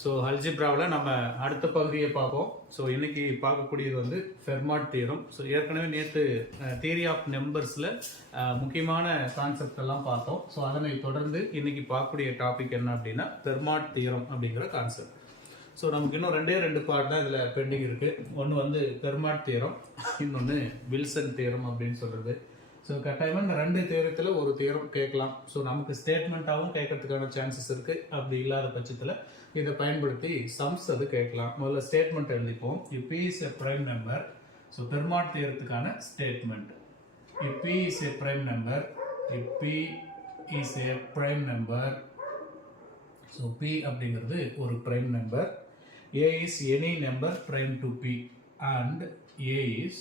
So அல்ஜிப்ராவில் நம்ம அடுத்த பகுதியை பார்ப்போம். ஸோ இன்னைக்கு பார்க்கக்கூடியது வந்து ஃபெர்மாட் தியரம். ஸோ ஏற்கனவே நேற்று தியரி ஆஃப் நம்பர்ஸில் முக்கியமான கான்செப்ட் எல்லாம் பார்த்தோம். ஸோ அதனை தொடர்ந்து இன்னைக்கு பார்க்கக்கூடிய டாபிக் என்ன அப்படின்னா ஃபெர்மாட் தியரம் அப்படிங்கிற கான்செப்ட். ஸோ நமக்கு இன்னும் ரெண்டு பார்ட் தான் இதில் பெண்டிங் இருக்குது. ஒன்று வந்து ஃபெர்மாட் தியரம், இன்னொன்று வில்சன் தியரம் அப்படின்னு சொல்கிறது. ஸோ கட்டாயமாக இந்த ரெண்டு தியரத்தில் ஒரு தியரம் கேட்கலாம். ஸோ நமக்கு ஸ்டேட்மெண்ட்டாகவும் கேட்கறதுக்கான சான்சஸ் இருக்குது. அப்படி இல்லாத பட்சத்தில் இதை பயன்படுத்தி சம்ஸ் அது கேட்கலாம். முதல்ல ஸ்டேட்மெண்ட் எழுதிப்போம். If P is a prime number. So Fermat தியரத்துக்கான statement, if P is a prime number, if P is a prime number. So P அப்படிங்கிறது ஒரு prime number. A is any number prime to P and A is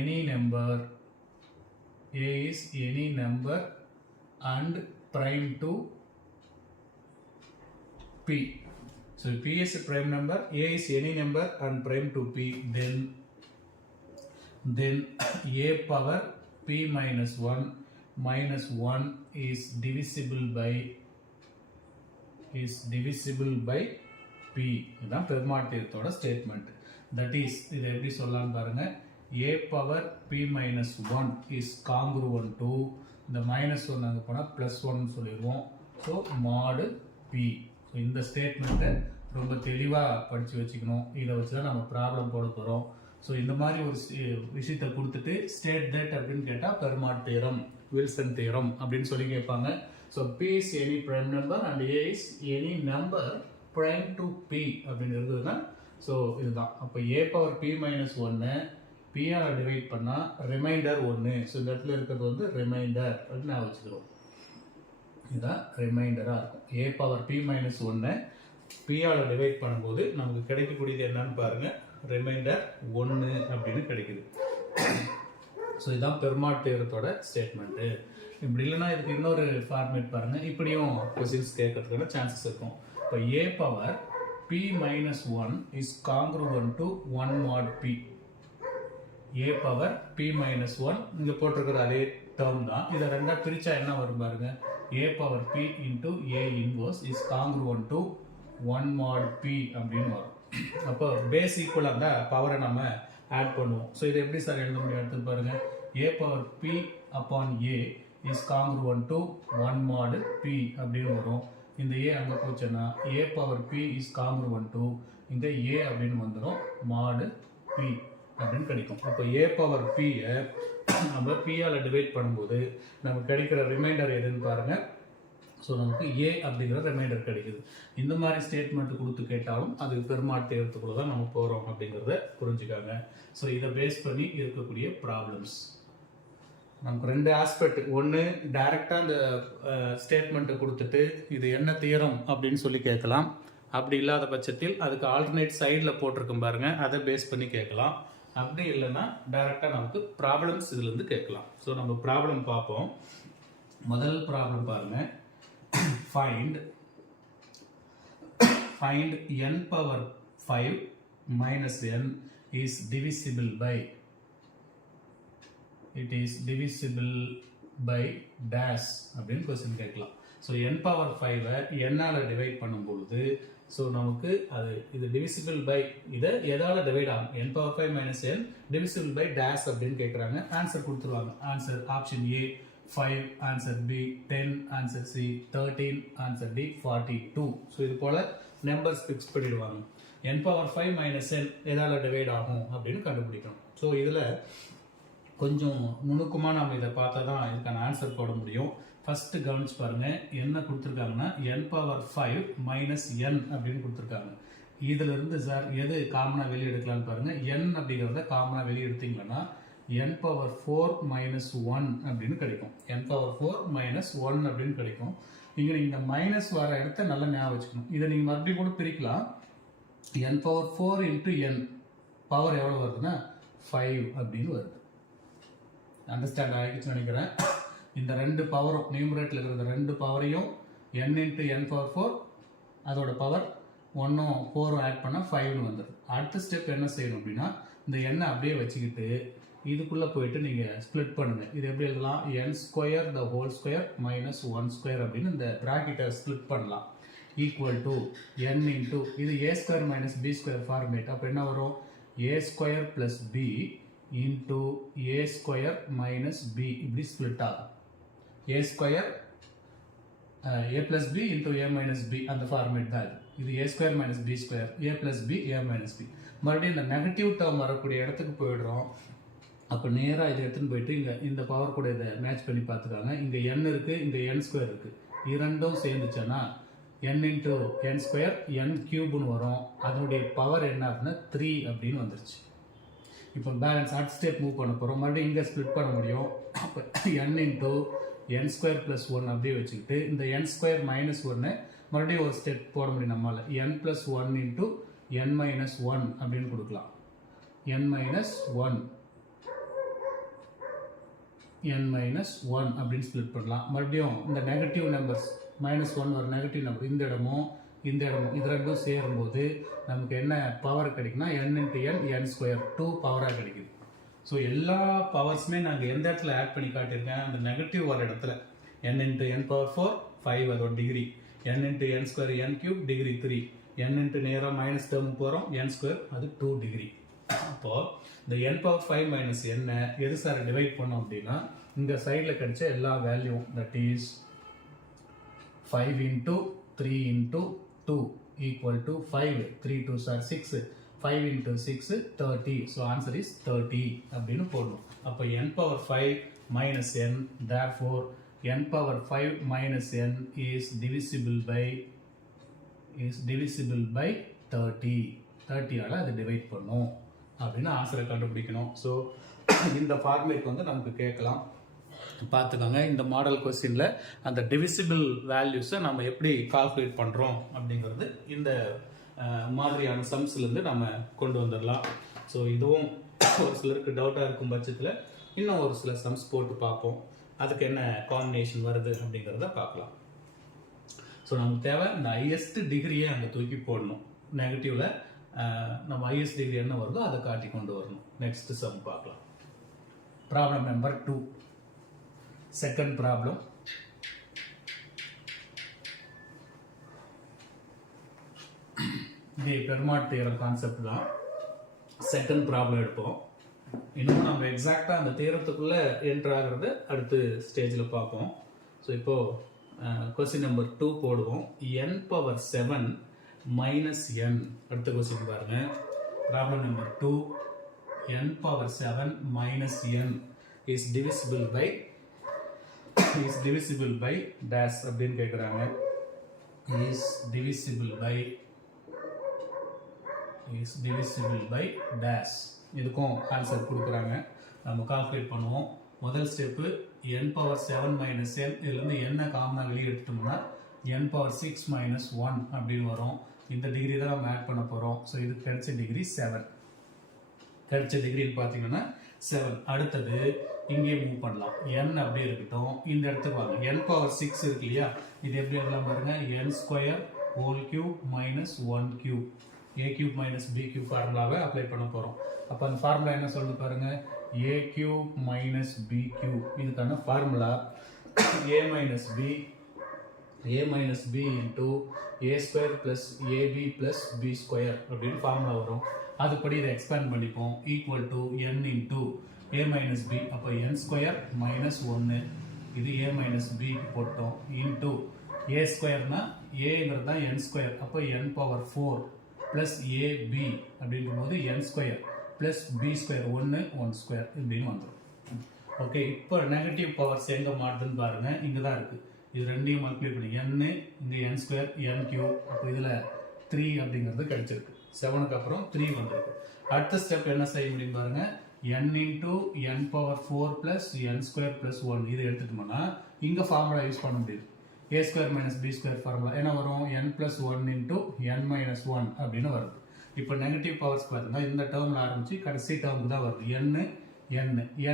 any number and prime to P. So if P is a prime number, A is any number and prime to P, then A power P minus 1 is divisible by P. இதுதான் ஃபெர்மாட் தியரத்தோட statement. That is இதை எப்படி சொல்லலாம்னு பாருங்க. A power P minus 1 is congruent to இந்த minus 1 அங்கே போனால் plus 1 சொல்லிடுவோம். So mod P. So இந்த ஸ்டேட்மெண்ட்டை ரொம்ப தெளிவாக படித்து வச்சுக்கணும். இதை வச்சு தான் நம்ம ப்ராப்ளம் போட போகிறோம். ஸோ இந்த மாதிரி ஒரு விஷயத்தை கொடுத்துட்டு ஸ்டேட் தட் அப்படின்னு கேட்டால் ஃபெர்மாட் தியரம், வில்சன் தியரம் அப்படின்னு சொல்லி கேட்பாங்க. So P is any prime number and A is any number prime to P அப்படின்னு இருக்குதுன்னா ஸோ இதுதான். அப்போ A power P minus 1 P-ஆல் divide பண்ணால் ரிமைண்டர் 1. ஸோ இந்த இடத்துல இருக்கிறது வந்து ரிமைண்டர் அப்படின்னு நான் வச்சுக்கிறோம். இதுதான் ரிமைண்டராக இருக்கும். A power P minus 1 P-ஆல் divide பண்ணும்போது நமக்கு கிடைக்கக்கூடியது என்னன்னு பாருங்கள், ரிமைண்டர் 1 அப்படின்னு கிடைக்குது. ஸோ இதுதான் ஃபெர்மாட் தியரத்தோட ஸ்டேட்மெண்ட்டு. இப்படி இல்லைன்னா இதுக்கு இன்னொரு ஃபார்மேட் பாருங்கள். இப்படியும் கொஸ்டின்ஸ் கேட்கறதுக்கான சான்சஸ் இருக்கும். இப்போ A power P minus 1 is congruent to 1 mod P. A power P minus 1 இங்கே போட்டிருக்கிற அதே டேர்ம் தான். இதை ரெண்டாக பிரித்தா என்ன வரும் பாருங்க. A power P into A inverse is congruent to 1 mod P அப்படின்னு வரும். அப்போ பேஸ் ஈக்குவலாக இருந்தால் பவரை நம்ம ஆட் பண்ணுவோம். ஸோ இதை எப்படி சார் எழுத முடியும் எடுத்து பாருங்க. A power P upon A is congruent to 1 mod P அப்படின்னு வரும். இந்த A அங்கே போச்சுன்னா A power P is congruent to இந்த A அப்படின்னு வந்துடும் mod P அப்படின்னு கிடைக்கும். அப்போ A power P-யை நம்ம P-ஆல் டிவைட் பண்ணும்போது நமக்கு கிடைக்கிற ரிமைண்டர் எதுன்னு பாருங்கள். ஸோ நமக்கு A அப்படிங்கிற ரிமைண்டர் கிடைக்குது. இந்த மாதிரி ஸ்டேட்மெண்ட் கொடுத்து கேட்டாலும் அது ஃபெர்மாட் தியரத்துக்குள்ள தான் நம்ம போகிறோம் அப்படிங்கிறத புரிஞ்சுக்காங்க. ஸோ இதை பேஸ் பண்ணி இருக்கக்கூடிய ப்ராப்ளம்ஸ் நமக்கு ரெண்டு ஆஸ்பெக்ட். ஒன்று டைரெக்டாக அந்த ஸ்டேட்மெண்ட்டை கொடுத்துட்டு இது என்ன தியரம் அப்படின்னு சொல்லி கேட்கலாம். அப்படி இல்லாத பட்சத்தில் அதுக்கு ஆல்டர்னேட் சைடில் போட்டிருக்கும் பாருங்கள், அதை பேஸ் பண்ணி கேட்கலாம். அப்படி இல்லைன்னா டைரெக்டாக நமக்கு ப்ராப்ளம்ஸ் இதுலேருந்து கேட்கலாம். ஸோ நம்ம ப்ராப்ளம் பார்ப்போம். முதல் ப்ராப்ளம் பாருங்கள். find n power 5 minus n is divisible by, it is divisible by dash அப்படின்னு கொஸ்டின் கேட்கலாம். ஸோ n power 5-ஐ n-ஆல் டிவைட் பண்ணும்பொழுது ஸோ நமக்கு அது இது டிவிசிபிள் பை இதை எதால் டிவைட் ஆகும். n power 5 minus n divisible by dash அப்படின்னு கேட்குறாங்க. ஆன்சர் கொடுத்துருவாங்க. Answer option A 5, answer B 10, answer C 13, answer D 42. So இது போல் நம்பர்ஸ் ஃபிக்ஸ் பண்ணிடுவாங்க. n power 5 minus n எதால் டிவைட் ஆகும் அப்படின்னு கண்டுபிடிக்கணும். ஸோ இதில் கொஞ்சம் நுணுக்கமாக நம்ம இதை பார்த்தா தான் இதுக்கான ஆன்சர் போட முடியும். ஃபஸ்ட்டு கவனிச்சு பாருங்கள். என்ன கொடுத்துருக்காங்கன்னா n power 5 minus n அப்படின்னு கொடுத்துருக்காங்க. இதிலிருந்து சார் எது காமனாக வெளியே எடுக்கலான்னு பாருங்கள். n அப்படிங்கிறத காமனாக வெளியே எடுத்தீங்கன்னா n power 4 minus 1 அப்படின்னு கிடைக்கும். n power 4 minus 1 அப்படின்னு கிடைக்கும். இங்கே நீங்கள் மைனஸ் வர இடத்த நல்லா ஞாபகம் வச்சுக்கணும். இதை நீங்கள் மறுபடியும் கூட பிரிக்கலாம். n power 4 into n power எவ்வளோ வருதுன்னா 5 அப்படின்னு வருது. அண்டர்ஸ்டாண்ட் ஆகிடுச்சுன்னு நினைக்கிறேன். இந்த ரெண்டு பவரும் நியூமரேட்டில் இருக்கிற ரெண்டு பவரையும் n into n power 4 அதோட பவர் 1ம் 4ம் ஆட் பண்ணால் 5ன்னு வந்துடும். அடுத்த ஸ்டெப் என்ன செய்யணும் அப்படின்னா இந்த எண்ணை அப்படியே வச்சுக்கிட்டு இதுக்குள்ளே போயிட்டு நீங்கள் ஸ்ப்ளிட் பண்ணுங்கள். இது எப்படி எழுதலாம்? n square the whole square minus 1 square அப்படின்னு இந்த ப்ராக்கெட்டை ஸ்ப்ளிட் பண்ணலாம். ஈக்குவல் டு n இன்ட்டு இது a square minus B square format. அப்போ என்ன வரும்? a square plus b into a square minus b இப்படி ஸ்ப்ளிட் ஆகும். a square a plus b into a minus b அந்த ஃபார்மேட் தான் இது. இது a square minus B square a plus b a minus b. மறுபடியும் இந்த negative term வரக்கூடிய இடத்துக்கு போயிடுறோம். அப்போ நேராக இதை எடுத்துன்னு போயிட்டு இங்கே இந்த பவர் கூட இதை மேட்ச் பண்ணி பார்த்துக்காங்க. இங்கே n இருக்குது, இங்கே n ஸ்கொயர் இருக்குது. இரண்டும் சேர்ந்துச்சுன்னா n into n square n கியூப்னு வரும். அதனுடைய பவர் என்ன அப்படின்னா 3 அப்படின்னு வந்துருச்சு. இப்போ பேலன்ஸ் அடுத்த ஸ்டெப் மூவ் பண்ண போகிறோம். மறுபடியும் இங்கே ஸ்ப்ளிட் பண்ண முடியும். அப்போ n into n square plus 1 அப்படியே வச்சுக்கிட்டு இந்த n ஸ்கொயர் மைனஸ் 1 மறுபடியும் ஒரு ஸ்டெப் போட முடியும் நம்மளால். n plus 1 into n minus 1 அப்படின்னு கொடுக்கலாம். n மைனஸ் 1 n மைனஸ் 1 அப்படின்னு ஸ்ப்ளிட் பண்ணலாம். மறுபடியும் இந்த நெகட்டிவ் நம்பர்ஸ் மைனஸ் 1 ஒரு நெகட்டிவ் நம்பர் இந்த இடமும் இந்த இடமும் இது ரெண்டும் சேரும்போது நமக்கு என்ன பவர் கிடைக்குன்னா n இன்ட்டு n ஸ்கொயர் 2 பவராக கிடைக்குது. ஸோ எல்லா பவர்ஸுமே நாங்கள் எந்த இடத்துல ஆட் பண்ணி காட்டியிருக்கேன்? அந்த நெகட்டிவ் வர இடத்துல n இன்ட்டு n பவர் 4 5 அதோட degree, n into n square n cube degree 3, n into நேராக மைனஸ் டேர்ம் போகிறோம் n ஸ்கொயர் அது 2 டிகிரி. அப்போது இந்த n பவர் 5 மைனஸ் n எது சார் டிவைட் பண்ணோம் அப்படின்னா இந்த சைடில் கிடைச்ச எல்லா value that is 5 into 3 into 2 equal to 5 3 2 sir 6 5 into 6 30. So answer is 30 அப்படின்னு போடணும். அப்போ n power 5 minus n therefore n power 5 minus n is divisible by 30. 30ஆல் அது டிவைட் பண்ணும் அப்படின்னு ஆன்சரை கண்டுபிடிக்கணும். ஸோ இந்த ஃபார்மேட் வந்து நமக்கு கேட்கலாம். பார்த்துக்கோங்க, இந்த மாடல் கொஸ்டினில் அந்த டிவிசிபிள் வேல்யூஸை நம்ம எப்படி கால்குலேட் பண்ணுறோம் அப்படிங்கிறது இந்த மாதிரியான சம்ஸ்லேருந்து நம்ம கொண்டு வந்துடலாம். ஸோ இதுவும் ஒரு சிலருக்கு டவுட்டாக இருக்கும் பட்சத்தில் இன்னும் ஒரு சில சம்ஸ் போட்டு பார்ப்போம். அதுக்கு என்ன காம்பினேஷன் வருது அப்படிங்கிறத பார்க்கலாம். ஸோ நமக்கு தேவை இந்த ஹையஸ்ட் டிகிரியை அங்கே தூக்கி போடணும். நெகட்டிவில் நம்ம ஹையஸ்ட் டிகிரி என்ன வருதோ அதை காட்டி கொண்டு வரணும். நெக்ஸ்ட் சம் பார்க்கலாம். Problem number 2, second problem. இது பெர்மாட் தியரம் கான்செப்ட் தான். செகண்ட் ப்ராப்ளம் எடுப்போம். இன்னும் நம்ம எக்ஸாக்டாக அந்த தியரத்துக்குள்ளே என்ட்ரு ஆகிறது அடுத்த ஸ்டேஜில் பார்ப்போம். ஸோ இப்போது கொஸ்டின் நம்பர் 2 போடுவோம். n power 7 minus n. அடுத்த கொஸ்டின் பாருங்க. Problem number 2, n power 7 minus n is divisible by dash அப்படின்னு கேட்குறாங்க. is divisible by dash. இதுக்கும் ஆன்சர் கொடுக்குறாங்க. நம்ம கால்குலேட் பண்ணுவோம். முதல் step n power 7 minus n, இதுலேருந்து என்ன காமனாக வெளியே எடுத்துட்டோம்னா n பவர் 6 மைனஸ் 1 அப்படின்னு வரும். இந்த டிகிரி தான் நம்ம ஆட் பண்ண போகிறோம். ஸோ இது கிடைச்ச டிகிரி 7. கிடைச்ச டிகிரின்னு பார்த்தீங்கன்னா 7. அடுத்தது இங்கே மூவ் பண்ணலாம். n அப்படியே இருக்கட்டும். இந்த இடத்துக்கு வாங்க. n பவர் 6 இருக்கு இல்லையா, இது எப்படி எழுதலாம் பாருங்க. n square whole cube minus 1 cube, a cube minus b cube ஃபார்முலாவை அப்ளை பண்ண போகிறோம். அப்போ அந்த ஃபார்முலா என்ன சொல்லுது பாருங்க. a cube minus b cube, இதுக்கான formula a minus b into a square plus ab plus b square அப்படின்னு ஃபார்முலா வரும். அதுபடி இதை எக்ஸ்பேண்ட் பண்ணிப்போம். Equal to n into a minus b. அப்போ n ஸ்கொயர் மைனஸ் 1, இது a மைனஸ் b போட்டோம். Into a ஸ்கொயர்னா ஏங்கிறது தான் n ஸ்கொயர். அப்போ n பவர் 4 ப்ளஸ் ab அப்படின்னும் போது n square plus b square 1 square இப்படின்னு வந்துடும். ஓகே, இப்போ நெகட்டிவ் பவர்ஸ் எங்கே மாறுதுன்னு பாருங்க. இங்கே தான் இருக்குது. இது ரெண்டையும் மல்டிப்ளை பண்ணி n, இங்கே n ஸ்கொயர் n கியூப். அப்போ இதில் 3 அப்படிங்கிறது கிடைச்சிருக்கு. 7க்கு அப்புறம் 3 வந்திருக்கு. அடுத்த ஸ்டெப் என்ன செய்ய முடியும் பாருங்க. n into n power 4 plus n square plus 1 இது எடுத்துட்டோம்னா இங்கே ஃபார்முலா யூஸ் பண்ண முடியுது. a square minus b square formula என்ன வரும். n plus 1 into n minus 1 அப்படின்னு வருது. இப்போ நெகட்டிவ் பவர்ஸ் பாருங்க. இந்த டேர்மில் ஆரம்பிச்சு கடைசி டேர்முக்கு தான் வருது.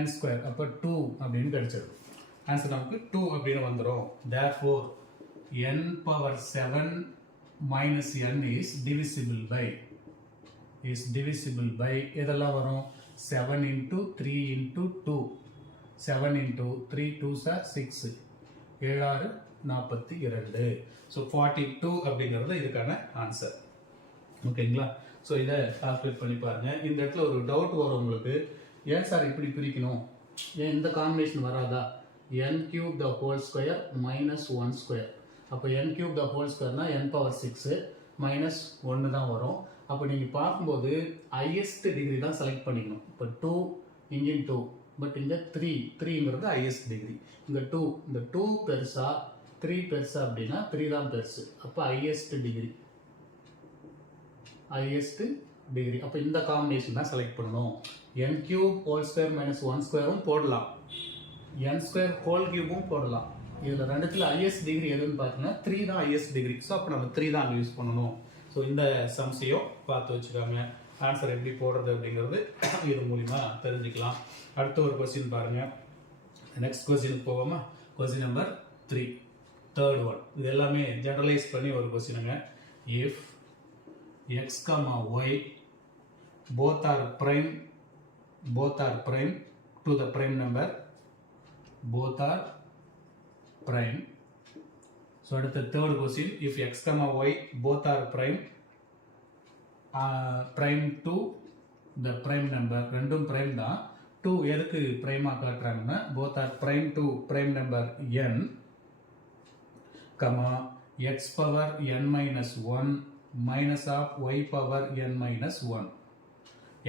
n square. அப்போ 2 அப்படின்னு கிடைச்சிருக்கு. ஆன்சர் நமக்கு 2 அப்படின்னு வந்துடும். therefore n power 7 minus n is divisible by எதெல்லாம் வரும். 7 into 3 into 2, 7 into 3 2s are 6, 7 6 42. So 42 அப்படிங்கிறது இதுக்கான ஆன்சர். ஓகேங்களா? ஸோ இதை கால்குலேட் பண்ணி பாருங்க. இந்த இடத்துல ஒரு டவுட் வரும் உங்களுக்கு, ஏன் சார் இப்படி பிரிக்கணும், ஏன் இந்த காம்பினேஷன் வராதா? n cube the whole square minus 1 square. அப்போ n cube the whole squareனா n power 6 minus 1 தான் வரும். அப்போ நீங்கள் பார்க்கும்போது ஹையஸ்ட் டிகிரி தான் செலக்ட் பண்ணிக்கணும். இப்போ 2 இங்கே 2, பட் இங்கே 3ங்கிறது ஹையஸ்ட் டிகிரி. இங்கே 2, இந்த 2 பெருசா 3 பெருசா அப்படின்னா 3 தான் பெருசு. அப்போ ஹையஸ்ட் டிகிரி அப்போ இந்த காம்பினேஷன் தான் செலக்ட் பண்ணணும். n cube whole square minus 1 ஸ்கொயரும் போடலாம், n ஸ்கொயர் ஹோல் கியூபும் போடலாம். இதில் ரெண்டுத்தில் ஹையஸ்ட் டிகிரி எதுன்னு பார்த்தீங்கன்னா 3 தான் ஹையஸ்ட் டிகிரி. ஸோ அப்போ நம்ம 3 தான் யூஸ் பண்ணணும். ஸோ இந்த சம்ஸையும் பார்த்து வச்சுக்கோங்க. ஆன்சர் எப்படி போடுறது அப்படிங்கிறது இது மூலிமா தெரிஞ்சுக்கலாம். அடுத்த ஒரு கொஸ்டின் பாருங்கள். நெக்ஸ்ட் கொஸ்டினுக்கு போவோமா? Question number 3, third one. இது எல்லாமே ஜெனரலைஸ் பண்ணி ஒரு கொஸ்டினுங்க. If x, y both are prime to the prime number, both are prime. So அடுத்த third question, if x, y both are prime to the prime number, ரெண்டும் prime தான். 2 எதுக்கு prime காட்டுறாங்கன்னா both are prime to prime number n, x power n minus 1 minus of y power n minus 1.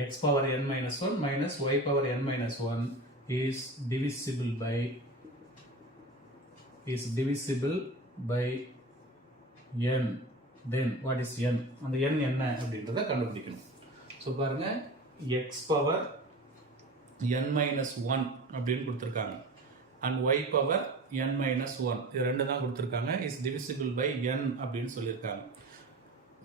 x power n minus 1 minus y power n minus 1 is divisible by n. Then what is n? அந்த n என்ன அப்படின்றத கண்டுபிடிக்கணும். So பாருங்க, x power n minus 1 அப்படின்னு கொடுத்துருக்காங்க and y power n minus 1, இது ரெண்டு தான் கொடுத்துருக்காங்க. is divisible by n அப்படின்னு சொல்லியிருக்காங்க.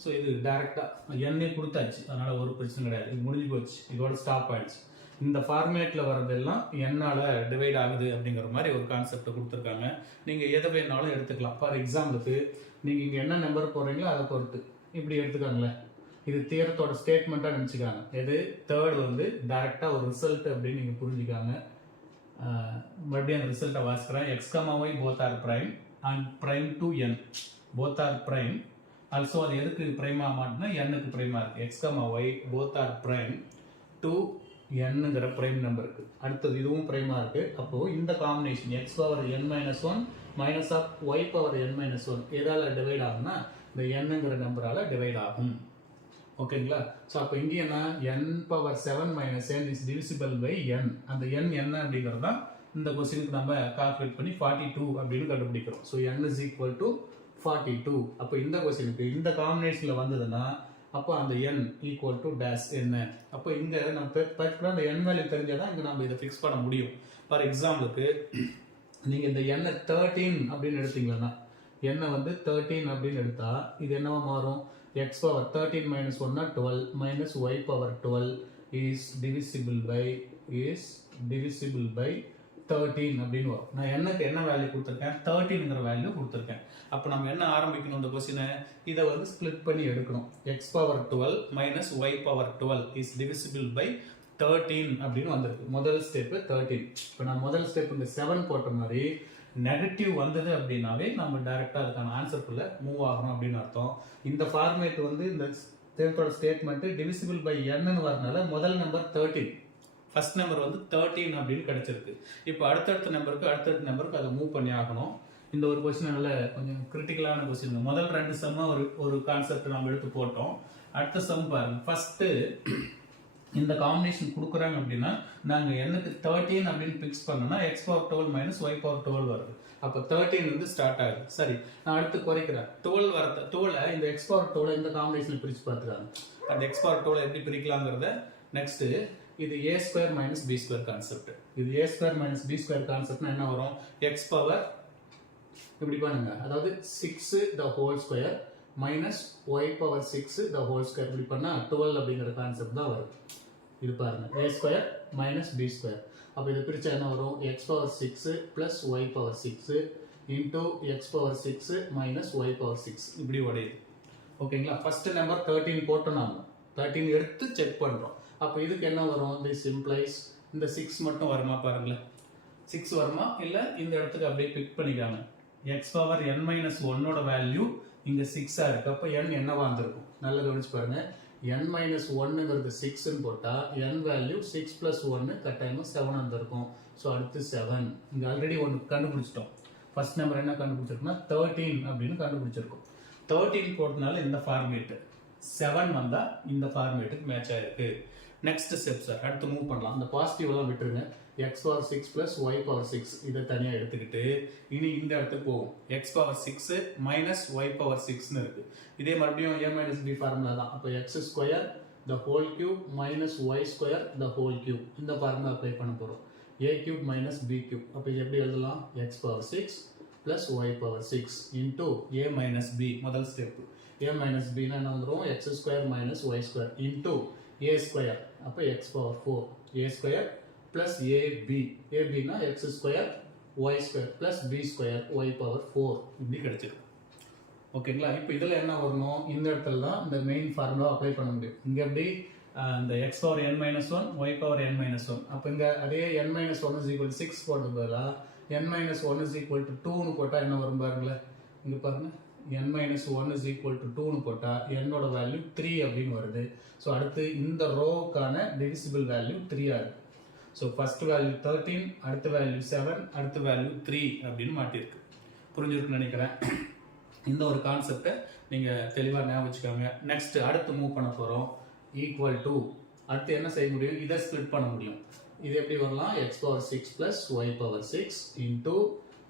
ஸோ இது டைரெக்டாக எண்ணே கொடுத்தாச்சு, அதனால் ஒரு பிரச்சனை கிடையாது, இது முடிஞ்சு போச்சு, இதோட ஸ்டாப் ஆயிடுச்சு. இந்த ஃபார்மேட்டில் வர்றதெல்லாம் என்னால் டிவைட் ஆகுது அப்படிங்கிற மாதிரி ஒரு கான்செப்டை கொடுத்துருக்காங்க. நீங்கள் எதை வேணாலும் எடுத்துக்கலாம். ஃபார் எக்ஸாம்பிளுக்கு நீங்கள் இங்கே என்ன நம்பர் போடுறீங்களோ அதை பொறுத்து இப்படி எடுத்துக்காங்களேன். இது தியரத்தோட ஸ்டேட்மெண்ட்டாக நினச்சிக்காங்க. எது தேர்ட் வந்து டைரெக்டாக ஒரு ரிசல்ட் அப்படின்னு நீங்கள் புரிஞ்சுக்காங்க. மறுபடியும் அந்த ரிசல்ட்டை வாசிக்கிறேன். X, y both are prime and prime to n, both are prime. Also அது எதுக்கு பிரைமா மாட்டினா என்னுக்கு பிரைமா இருக்குது. X, y both are prime to nங்கிற பிரைம் நம்பருக்கு. அடுத்தது இதுவும் பிரைமா இருக்குது. அப்போது இந்த combination x power n minus 1 minus of y power n minus 1 எதால் டிவைட் ஆகும்னா இந்த nங்கிற நம்பரால் டிவைட் ஆகும். ஓகேங்களா? ஸோ அப்போ இங்கே என்ன, n power 7 minus n is divisible by n. அந்த n என்ன அப்படிங்கிறது தான் இந்த கொஸ்டினுக்கு நம்ம கால்குலேட் பண்ணி 42 அப்படின்னு கண்டுபிடிக்கிறோம். So n is equal to 42. அப்போ இந்த கொஸ்டினுக்கு இந்த காம்பினேஷனில் வந்ததுன்னா அப்போ அந்த n ஈக்குவல் டு டேஷ் என்ன. அப்போ இங்கே நம்ம பர்டிகுலர் அந்த n வேல்யூ தெரிஞ்சால் தான் இங்கே நம்ம இதை ஃபிக்ஸ் பண்ண முடியும். ஃபார் எக்ஸாம்பிளுக்கு நீங்கள் இந்த n 13 அப்படின்னு எடுத்தீங்கன்னா n வந்து 13 அப்படின்னு எடுத்தா இது என்னவா மாறும்? x power 13 minus 1 12 minus y power 12 is divisible by 13 அப்படின்னு வரும். நான் என்னக்கு என்ன வேல்யூ கொடுத்துருக்கேன்? 13ங்கிற வேல்யூ கொடுத்துருக்கேன். அப்போ நம்ம என்ன ஆரம்பிக்கணும்? இந்த கொஸ்டினை இதை வந்து ஸ்பிளிட் பண்ணி எடுக்கணும். X power 12 minus y power 12 is divisible by 13 அப்படின்னு வந்திருக்கு. முதல் ஸ்டெப்பு 13. இப்போ நான் முதல் ஸ்டெப் இந்த 7 போட்ட மாதிரி நெகட்டிவ் வந்தது அப்படின்னாவே நம்ம டைரெக்டாக அதுக்கான ஆன்சருக்குள்ளே மூவ் ஆகணும் அப்படின்னு அர்த்தம். இந்த ஃபார்மேட் வந்து இந்த தேர்ட்டோட ஸ்டேட்மெண்ட்டு டிவிசிபிள் பை என்னன்னு வரனால முதல் நம்பர் 13, ஃபர்ஸ்ட் நம்பர் வந்து 13 அப்படின்னு கிடைச்சிருக்கு. இப்போ அடுத்தடுத்த நம்பருக்கு அதை மூவ் பண்ணி ஆகணும். இந்த ஒரு கொஸ்டின் நல்ல கொஞ்சம் கிரிட்டிக்கலான கொஸ்டின். முதல் 2 சம்மா ஒரு கான்செப்ட் நம்ம எடுத்து போட்டோம். அடுத்த சம் பாருங்க. ஃபர்ஸ்ட் இந்த காம்பினேஷன் கொடுக்குறாங்க அப்படின்னா நாங்கள் என்னக்கு 13 அப்படின்னு ஃபிக்ஸ் பண்ணோம்னா x power 12 minus y power 12 வருது. அப்போ 13 வந்து ஸ்டார்ட் ஆகுது. சரி, நான் அடுத்து குறைக்கிறேன். 12 வரத 12 இந்த எக்ஸ் பவர் 12 இந்த காம்பினேஷன் பிரித்து பார்த்துக்காங்க. அந்த எக்ஸ் பவர் 12 எப்படி பிரிக்கலாங்கிறத நெக்ஸ்ட். இது a square minus B square concept. இது a square minus B square கான்செப்ட்னா என்ன வரும்? எக்ஸ் பவர் இப்படி பண்ணுங்க, அதாவது 6 the whole square minus y power 6 the whole square இப்படி பண்ணால் 12 அப்படிங்கிற கான்செப்ட் தான் வரும். இது பாருங்க, a square minus B square. அப்போ இதை பிரித்தா என்ன வரும்? X power 6 plus y power 6 into x power 6 minus y power 6 இப்படி உடையுது. ஓகேங்களா? ஃபர்ஸ்ட் நம்பர் 13 போட்டோம், நாம 13 எடுத்து செக் பண்ணுறோம். அப்போ இதுக்கு என்ன வரும்? திஸ் இம்ப்ளைஸ் இந்த 6 மட்டும் வருமா பாருங்களேன். 6 வருமா இல்லை இந்த இடத்துக்கு அப்படியே பிக் பண்ணிக்காங்க. எக்ஸ் பவர் n மைனஸ் ஒன்னோட வேல்யூ இங்க 6 இருக்கு. அப்ப n என்னவா இருந்திருக்கும்? நல்லா கவனிச்சு பாருங்க. n மைனஸ் ஒன்னுங்கிறது 6ன்னு போட்டா n வேல்யூ 6 பிளஸ் 1 கட்டாயமா 7 வந்திருக்கும். ஸோ அடுத்து 7. இங்க ஆல்ரெடி ஒன்று கண்டுபிடிச்சிட்டோம். ஃபர்ஸ்ட் நம்பர் என்ன கண்டுபிடிச்சிருக்கோம்னா 13 அப்படின்னு கண்டுபிடிச்சிருக்கோம். 13 போட்டனால இந்த ஃபார்மேட், 7 வந்தா இந்த ஃபார்மேட்டுக்கு மேட்ச் ஆயிருக்கு. நெக்ஸ்ட் ஸ்டெப் சார், அடுத்து மூவ் பண்ணலாம். அந்த பாசிட்டிவ் எல்லாம் விட்டுருங்க. X power 6 plus y power 6 இதை தனியாக எடுத்துக்கிட்டு இனி இந்த இடத்துக்கு போகும். X power 6 minus y power 6ன்னு இருக்கு. இதே மறுபடியும் ஏ மைனஸ் பி ஃபார்முலா தான். அப்போ x square the whole cube minus y square the whole cube, இந்த ஃபார்முலா அப்ளை பண்ண போகிறோம். A cube minus B cube. அப்போ இது எப்படி எழுதலாம்? X power 6 plus y power 6 into A minus B. முதல் ஸ்டெப் ஏ மைனஸ் பின்னா என்ன வந்துடும்? X square minus y square into A square. அப்போ x power 4 A square plus AB. AB na x square y square plus b square y power 4 இப்படி கிடைச்சிருக்கு. ஓகேங்களா? இப்போ இதில் என்ன வரணும்? இந்த இடத்துல தான் இந்த மெயின் ஃபார்முலா அப்ளை பண்ண முடியும். இங்கே எப்படி இந்த x power n minus 1 y power n minus 1. அப்போ இங்கே அதே n மைனஸ் 1 இஸ் ஈக்குவல் 6 போட்டு பதிலாக n minus 1 is equal to 2னு போட்டால் என்ன வரும் பாருங்களேன். இங்கே பாருங்க, n minus 1 is equal to 2னு போட்டால் என்னோட வேல்யூ 3 அப்படின்னு வருது. ஸோ அடுத்து இந்த ரோவுக்கான டிவிசிபிள் வேல்யூ 3 ஆகுது. ஸோ ஃபர்ஸ்ட் வேல்யூ 13, அடுத்த வேல்யூ 7, அடுத்த வேல்யூ 3 அப்படின்னு மாட்டிருக்கு. புரிஞ்சிருக்குன்னு நினைக்கிறேன். இந்த ஒரு கான்செப்டை நீங்கள் தெளிவாக ஞாபகம் வச்சுக்கோங்க. நெக்ஸ்ட் அடுத்து மூவ் பண்ண போகிறோம். ஈக்குவல் டு அடுத்து என்ன செய்ய முடியும்? இதை ஸ்ப்ளிட் பண்ண முடியும். இது எப்படி வரலாம்? X power 6 plus y power 6 into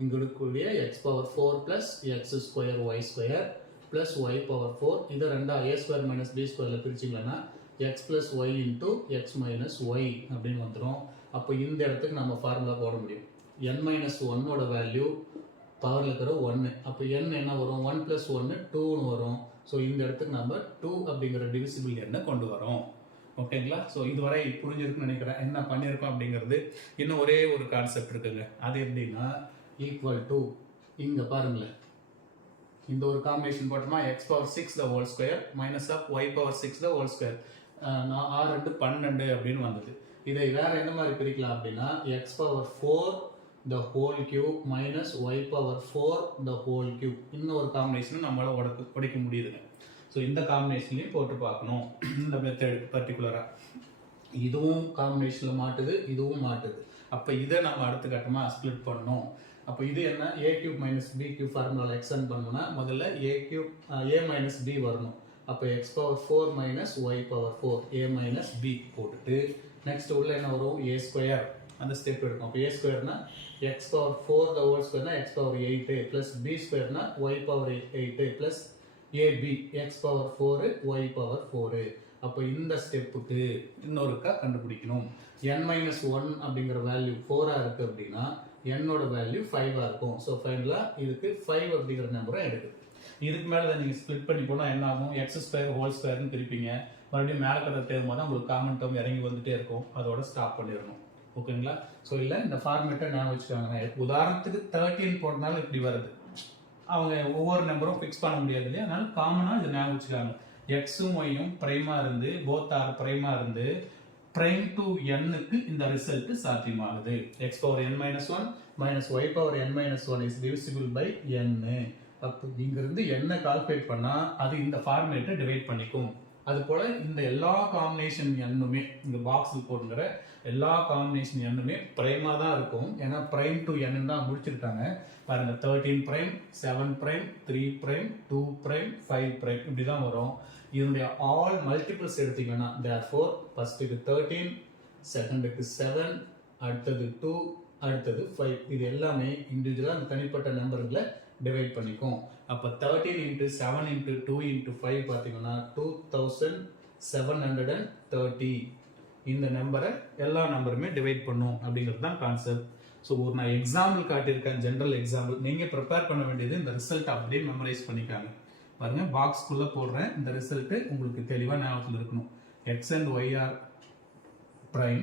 இங்கே இருக்கக்கூடிய x power 4 plus x square y square plus y power 4. இதை ரெண்டா ஏ ஸ்கொயர் மைனஸ் பி ஸ்கொயரில் பிரிச்சிங்களன்னா x plus y into x minus y அப்படின்னு வந்துடும். அப்போ இந்த இடத்துக்கு நம்ம ஃபார்முலா போட முடியும். n minus 1ஓட வேல்யூ பவரில் இருக்கிற 1. அப்போ n என்ன வரும்? 1 plus 1 2னு வரும். ஸோ இந்த இடத்துக்கு நம்ம 2 அப்படிங்கிற டிவிசிபிள் எண்ணை கொண்டு வரோம். ஓகேங்களா? ஸோ இதுவரை புரிஞ்சிருக்குன்னு நினைக்கிறேன். என்ன பண்ணியிருக்கோம் அப்படிங்கிறது. இன்னும் ஒரே ஒரு கான்செப்ட் இருக்குங்க. அது எப்படின்னா ஈக்குவல் டு இங்கே பாருங்களேன், இந்த ஒரு காம்பினேஷன் போட்டோமா x power 6 the whole square minus of y power 6 the whole square. 6 12 அப்படின்னு வந்தது. இதை வேற எந்த மாதிரி பிரிக்கலாம் அப்படின்னா x power 4 the whole cube minus y power 4 the whole cube. இன்னும் ஒரு காம்பினேஷன் நம்மளால உடைக்க முடியுதுங்க. ஸோ இந்த காம்பினேஷன்லையும் போட்டு பார்க்கணும். இந்த மெத்தட் பர்டிகுலராக இதுவும் காம்பினேஷனில் மாட்டுது, இதுவும் மாட்டுது. அப்போ இதை நம்ம அடுத்த கட்டமாக ஸ்ப்ளிட் பண்ணணும். அப்போ இது என்ன? A cube minus B cube ஃபார்முலாவில் எக்ஸ்டெண்ட் பண்ணணும்னா முதல்ல ஏ மைனஸ் பி வரணும். அப்போ x power 4 minus y power 4 A minus B போட்டுட்டு நெக்ஸ்ட் உள்ள என்ன வரும்? A square. அந்த ஸ்டெப் எடுக்கும். அப்போ ஏ ஸ்கொயர்னா எக்ஸ் பவர் 4 த ஹோல் ஸ்கொயர்னா எக்ஸ் பவர் 8 பிளஸ் பி ஸ்கொயர்னா y power 8 plus AB x power 4 y power 4. அப்போ இந்த ஸ்டெப்புக்கு இன்னொருக்கா கண்டுபிடிக்கணும். n மைனஸ் 1 அப்படிங்கிற வேல்யூ 4 இருக்கு அப்படின்னா என்னோட வேல்யூ 5 இருக்கும். ஸோ ஃபைனலாக இதுக்கு 5 அப்படிங்கிற நம்பரை எடுக்குது. இதுக்கு மேலே தான் நீங்கள் ஸ்ப்ளிட் பண்ணி போனால் என்ன ஆகும்? எக்ஸ் ஸ்கொயர் ஹோல் ஸ்கொயர்னு பிரிப்பீங்க. மறுபடியும் மேலே கதை தேவும் போது உங்களுக்கு காமன் டேர்ம் இறங்கி வந்துட்டே இருக்கும். அதோட ஸ்டாப் பண்ணிடணும். ஓகேங்களா? ஸோ இல்லை இந்த ஃபார்மேட்டை ஞாபகம் வச்சுக்காங்க. உதாரணத்துக்கு 13 போட்டனாலும் இப்படி வருது. அவங்க ஒவ்வொரு நம்பரும் ஃபிக்ஸ் பண்ண முடியாது இல்லையா? அதனால காமனாக இதை ஞாபகம் வச்சுக்காங்க. எக்ஸும் ஒய்யும் பிரைமாக இருந்து போத் ஆர் பிரைமாக இருந்து prime to n-க்கு இந்த result சாத்தியமாகுது. x power n minus 1 minus y power n minus 1 is divisible by n. அப்போ இங்கிருந்து n கால்குலேட் பண்ணா அது இந்த ஃபார்மேட்டை டிவைட் பண்ணிக்கும். அது போல இந்த எல்லா காம்பினேஷன் n-மே இந்த பாக்ஸில் போடுங்கிற எல்லா காம்பினேஷன் n-மே பிரைமா தான் இருக்கும். ஏன்னா பிரைம் டு n தான் முடிச்சிருக்காங்க பாருங்க. 13 prime, 7 prime, 3 prime, 2 prime, 5 prime இப்படி தான் வரும். இதனுடைய ஆல் மல்டிபிள்ஸ் எடுத்தீங்கன்னா therefore ஃபர்ஸ்ட்டுக்கு 13, செகண்டுக்கு 7, அடுத்தது 2, அடுத்தது 5 இது எல்லாமே இண்டிவிஜுவலாக அந்த தனிப்பட்ட நம்பர்களை டிவைட் பண்ணிக்கும். அப்போ 13 into 7 into 2 into 5 பார்த்தீங்கன்னா 2730 இந்த நம்பரை எல்லா நம்பருமே டிவைட் பண்ணும் அப்படிங்கிறது தான் கான்செப்ட். ஸோ ஒரு நான் எக்ஸாம்பிள் காட்டியிருக்கேன், ஜென்ரல் எக்ஸாம்பிள். நீங்கள் ப்ரிப்பேர் பண்ண வேண்டியது இந்த ரிசல்ட் அப்படியே மெமரைஸ் பண்ணிக்காங்க. பாருங்க, பாக்ஸ்க்குள்ளே போடுறேன். இந்த ரிசல்ட்டு உங்களுக்கு தெளிவாக ஞாபகத்தில் இருக்கணும். X and y are prime,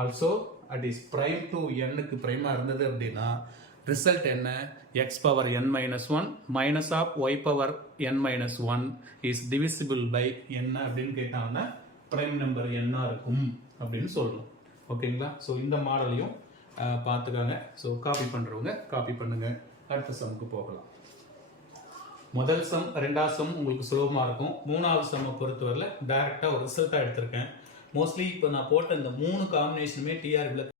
also it is prime to n-க்கு ப்ரைமாக இருந்தது அப்படின்னா ரிசல்ட் என்ன? X power n minus 1 minus of y power n minus 1 is divisible by என்ன அப்படின்னு கேட்டாங்கன்னா ப்ரைம் நம்பர் என்ன இருக்கும் அப்படின்னு சொல்லணும். ஓகேங்களா? ஸோ இந்த மாடலையும் பார்த்துக்காங்க. ஸோ காப்பி பண்ணுறவங்க காப்பி பண்ணுங்க. அடுத்த சம்முக்கு போகலாம். முதல் சம் ரெண்டாவது சம் உங்களுக்கு சுலபமாக இருக்கும். மூணாவது சம்மை பொறுத்தவரையில் டைரெக்டாக ஒரு ரிசல்ட்டாக எடுத்திருக்கேன். மோஸ்ட்லி இப்போ நான் போட்ட இந்த 3 காம்பினேஷனுமே டிஆர்பியில்